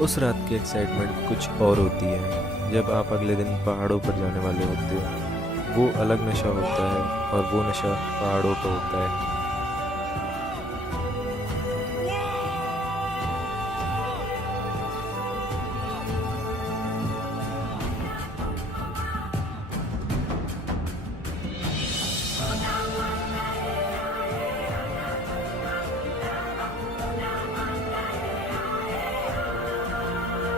उस रात की एक्साइटमेंट कुछ और होती है जब आप अगले दिन पहाड़ों पर जाने वाले होते हो। वो अलग नशा होता है और वो नशा पहाड़ों का होता है।